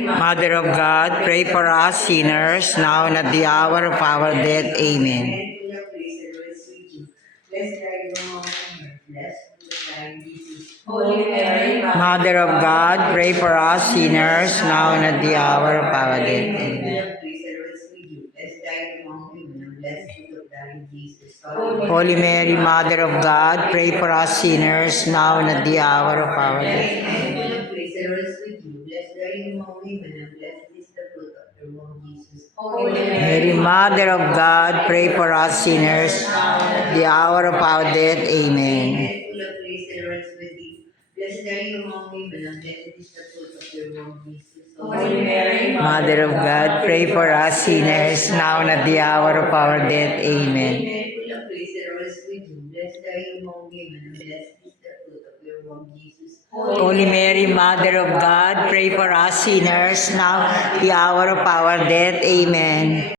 Mother of God, pray for us sinners, now and at the hour of our death. Amen. Holy Mary, Mother of God, pray for us sinners, now and at the hour of our death. Amen. Holy Mary, Mother of God, pray for us sinners, now and at the hour of our death. Amen. Mary, Mother of God, pray for us sinners, at the hour of our death. Amen. Holy Mary, Mother of God, pray for us sinners, now and at the hour of our death. Amen. Holy Mary, Mother of God, pray for us sinners, now at the hour of our death. Amen.